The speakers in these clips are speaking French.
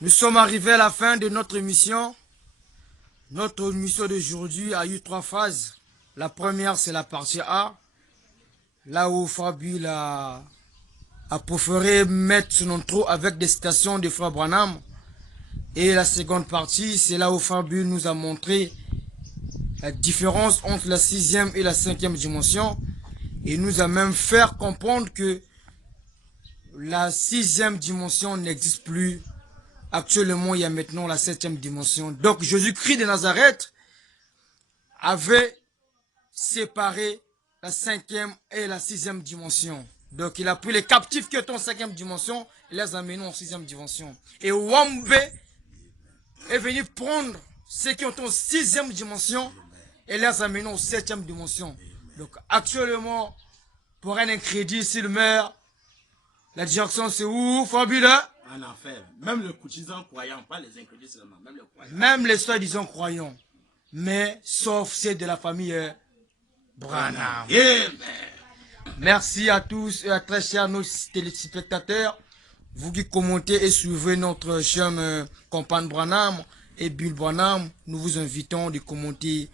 Nous sommes arrivés à la fin de notre émission. Notre émission d'aujourd'hui a eu 3 phases. La première, c'est la partie A, là où Fabul a préféré mettre son intro avec des citations de Frère Branham. Et la seconde partie, c'est là où Fabul nous a montré la différence entre la 6e et la 5e dimension. Et nous a même fait comprendre que la 6e dimension n'existe plus. Actuellement, il y a maintenant la 7e dimension. Donc, Jésus-Christ de Nazareth avait séparé la 5e et la 6e dimension. Donc, il a pris les captifs qui étaient en 5e dimension et les a amenés en 6e dimension. Et Wambe est venu prendre ceux qui ont en 6e dimension et les a amenés en 7e dimension. Donc, actuellement, pour un incrédit, s'il meurt, la direction c'est où, Fabuleux? En enfer. Même les courtisans croyants, pas les incrédules seulement, même les croyants. Même les soi-disant croyants. Mais sauf ceux de la famille Branham. Amen. Merci à tous et à très chers nos téléspectateurs. Vous qui commentez et suivez notre chaîne Compagne Branham et Bill Branham, nous vous invitons de commenter,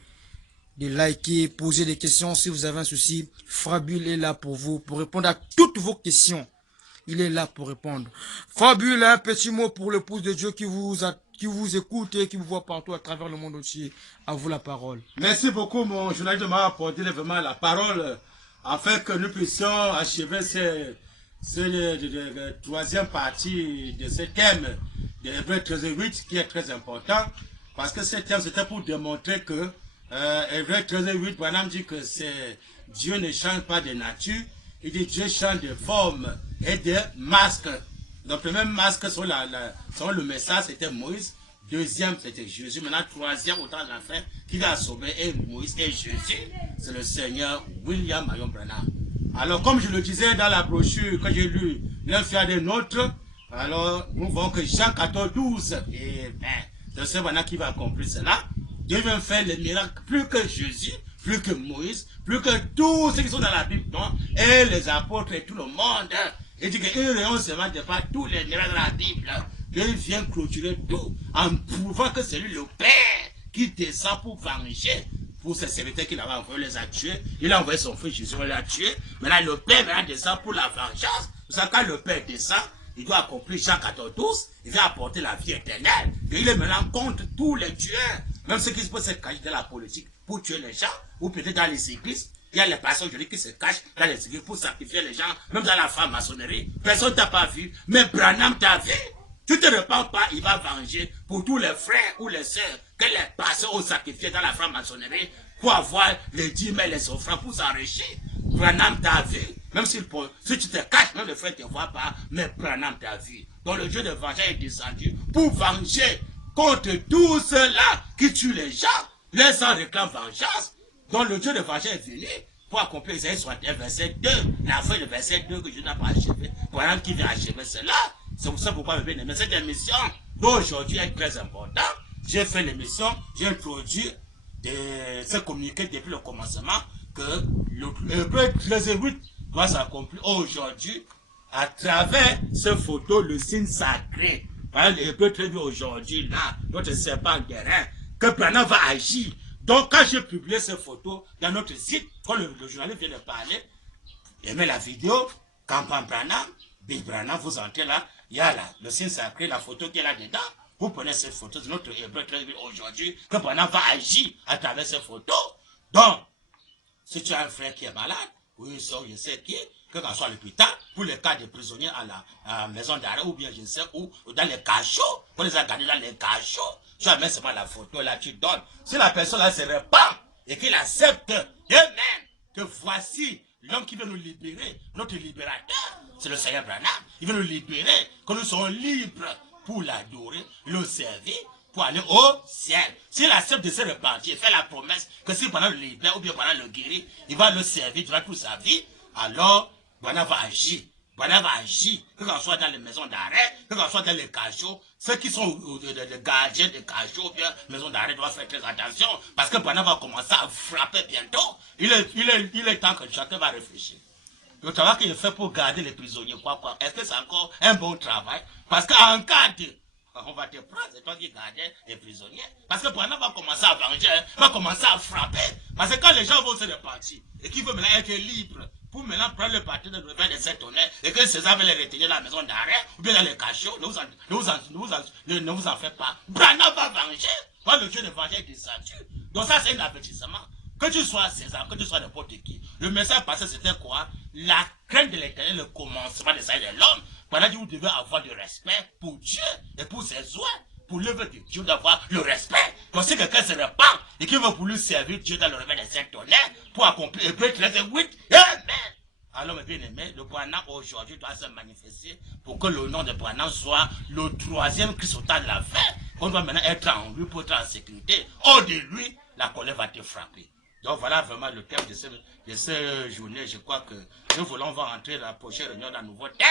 de liker, poser des questions. Si vous avez un souci, Fabul est là pour vous, pour répondre à toutes vos questions. Il est là pour répondre. Fabul, un petit mot pour le pouce de Dieu qui vous écoute et qui vous voit partout à travers le monde entier. À vous la parole. Merci beaucoup, mon journaliste, de m'avoir apporté vraiment la parole afin que nous puissions achever cette troisième partie de ce thème de Hébreux 13:8 qui est très important parce que ce thème c'était pour démontrer que Hébreux 13:8, Branham dit que Dieu ne change pas de nature, il dit Dieu change de forme et de masque. Donc le premier masque sur le message c'était Moïse. Deuxième, c'était Jésus. Maintenant, troisième, autant de la fin, qui va sauver et Moïse et Jésus. C'est le Seigneur William Marion Branham. Alors, comme je le disais dans la brochure que j'ai lue, l'un fait des nôtres, alors, nous voyons que Jean 14:12, et c'est ce Branham qui va accomplir cela. Dieu vient faire les miracles plus que Jésus, plus que Moïse, plus que tous ceux qui sont dans la Bible, non? Et les apôtres et tout le monde. Il dit qu'une réunion seulement de pas tous les miracles de la Bible. Dieu vient clôturer tout en prouvant que c'est lui le Père qui descend pour venger pour ses serviteurs qu'il avait envoyés, les a tués. Il a envoyé son fils Jésus, il l'a tué. Maintenant le Père maintenant descend pour la vengeance. Vous savez, quand le Père descend, il doit accomplir Jean 14:12, il va apporter la vie éternelle. Et il est maintenant contre tous les tueurs. Même ceux qui se peuvent se cacher dans la politique pour tuer les gens, ou peut-être dans les églises. Il y a les personnes aujourd'hui qui se cachent dans les églises pour sacrifier les gens, même dans la franc-maçonnerie. Personne ne t'a pas vu, mais Branham t'a vu. Tu te repens pas, il va venger pour tous les frères ou les sœurs que les pasteurs ont sacrifiés dans la franc-maçonnerie pour avoir les 10 000 et les offrandes pour s'enrichir. Branham t'a vu. Même si tu te caches, même les frères ne te voient pas, mais Branham t'a vu. Donc le Dieu de vengeance est descendu pour venger contre tous ceux-là qui tuent les gens. Les gens réclament vengeance. Donc le Dieu de vengeance est venu pour accomplir Isaïe 61, verset 2. La fin du verset 2 que je n'ai pas achevé. Branham qui vient achever cela. C'est pour ça pourquoi je bien. Mais cette émission d'aujourd'hui est très importante. J'ai fait l'émission, j'ai introduit ce communiqué depuis le commencement que le 13:8 doit s'accomplir aujourd'hui à travers ce photo, le signe sacré. Par le 13:8 aujourd'hui, là, notre serpent guérin, que Branham va agir. Donc quand j'ai publié cette photo dans notre site, quand le journaliste vient de parler, aimez la vidéo, Campagne Branham, Big Branham, vous entrez là, il y a là, le signe sacré, la photo qui est là dedans. Vous prenez cette photo de notre Hébreu 13:8 aujourd'hui, que Branham va agir à travers cette photo. Donc, si tu as un frère qui est malade, ou une soeur, je sais qui, que ce soit à l'hôpital, pour les cas de prisonniers à la maison d'arrêt, ou bien je sais où, ou dans les cachots, on les a gardés dans les cachots, tu amènes seulement la photo, là tu donnes. Si la personne là se répand, et qu'il accepte d'eux-mêmes, que voici l'homme qui veut nous libérer, notre libérateur, c'est le Seigneur Branham, il veut nous libérer, que nous soyons libres pour l'adorer, le servir, pour aller au ciel. S'il accepte de se repentir, fait la promesse que si pendant le libère ou bien pendant le guérir, il va le servir durant toute sa vie, alors Branham va agir. Branham va agir, que ce soit dans les maisons d'arrêt, que ce soit dans les cachots, ceux qui sont les gardiens des cachots, bien, maisons d'arrêt doivent faire très attention, parce que Branham va commencer à frapper bientôt. Il est temps que chacun va réfléchir. Le travail qu'il fait pour garder les prisonniers, est-ce que c'est encore un bon travail? Parce qu'en cas de on va te prendre, c'est toi qui gardais les prisonniers. Parce que Branham va commencer à venger, va commencer à frapper. Parce que quand les gens vont se repartir, et qu'ils veulent maintenant être libres, pour maintenant prendre le parti de réveil de cet honneur, et que César veut les retenir dans la maison d'arrêt, ou bien dans les cachots, ne vous en faites pas. Branham va venger. Moi, le Dieu de venger est descendu. Donc ça, c'est un avertissement. Que tu sois César, que tu sois n'importe qui. Le message passé, c'était quoi? La crainte de l'éternel, le commencement de ça de l'homme. Pendant que vous devez avoir du respect pour Dieu et pour ses oies. Pour l'œuvre de Dieu, d'avoir le respect. Donc si quelqu'un se repart et qu'il veut pour lui servir Dieu dans le réveil des saints tonnerres, pour accomplir Hébreux 13:8, amen. Alors, mes bien-aimés, le Branham aujourd'hui doit se manifester pour que le nom de Branham soit le troisième Christ au temps de la fin. On doit maintenant être en lui pour être en sécurité. Hors de lui, la colère va te frapper. Donc voilà vraiment le thème de cette journée. Je crois que nous voulons rentrer dans la prochaine réunion d'un nouveau thème.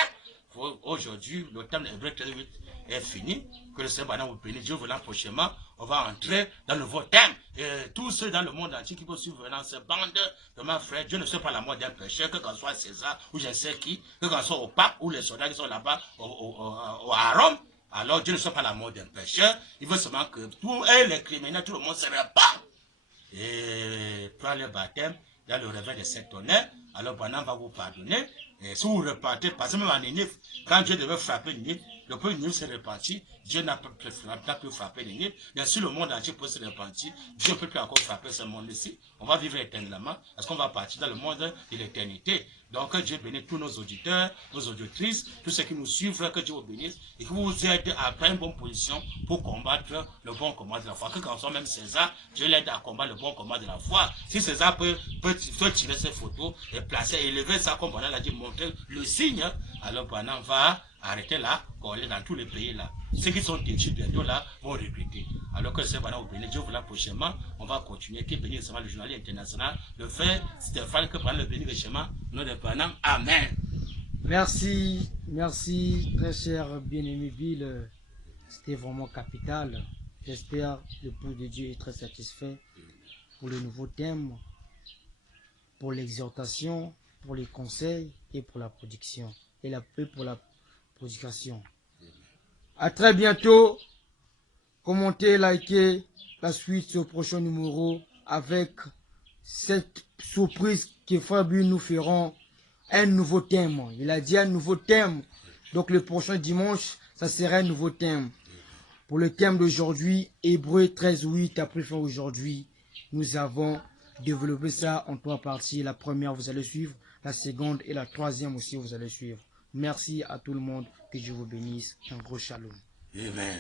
Aujourd'hui, le thème de Hébreux 13:8 est fini. Que le Seigneur Branham vous bénisse. Dieu voulant prochainement, on va entrer dans le nouveau thème. Et tous ceux dans le monde entier qui peuvent suivre dans cette bande de ma frère, Dieu ne soit pas la mort d'un pécheur, que qu'on soit César ou je ne sais qui, que qu'on soit au pape ou les soldats qui sont là-bas à Rome. Alors Dieu ne soit pas la mort d'un pécheur. Il veut seulement que tous les criminels, tout le monde se répand. Et prendre le baptême dans le réveil de cet honneur, alors Branham va vous pardonner. Et si vous repartez, parce que même en Ninive, quand Dieu devait frapper Ninive, le peuple Ninive s'est repenti, Dieu n'a pas pu frapper Ninive. Bien sûr, le monde entier peut se repentir, Dieu ne peut plus encore frapper ce monde-ci. On va vivre éternellement, parce qu'on va partir dans le monde de l'éternité. Donc, que Dieu bénisse tous nos auditeurs, nos auditrices, tous ceux qui nous suivent, que Dieu vous bénisse, et que vous aide à prendre une bonne position pour combattre le bon combat de la foi. Que quand on soit même César, Dieu l'aide à combattre le bon combat de la foi. Si César peut tirer ses photos et placer, élever ça, comme on l'a dit, montrer le signe, alors Branham va arrêter là, coller dans tous les pays là. Ceux qui sont têtus bientôt là vont regretter. Alors que le Seigneur va vous bénir, Dieu vous l'a prochainement, on va continuer. Qui bénit le journal international, le frère Stéphane, que Branham le bénit richement, nom de Branham. Amen. Merci, très cher bien-aimé Bill. C'était vraiment capital. J'espère que le peuple de Dieu est très satisfait pour le nouveau thème, pour l'exhortation, pour les conseils et pour la production. Et pour la prédication. À très bientôt. Commentez, likez la suite au prochain numéro avec cette surprise que Fabien nous feront. Un nouveau thème. Il a dit un nouveau thème. Donc le prochain dimanche, ça sera un nouveau thème. Pour le thème d'aujourd'hui, Hébreux 13:8, après fin aujourd'hui, nous avons développé ça en 3 parties. La première, vous allez suivre. La seconde et la troisième aussi, vous allez suivre. Merci à tout le monde. Que Dieu vous bénisse. Un gros shalom. Amen.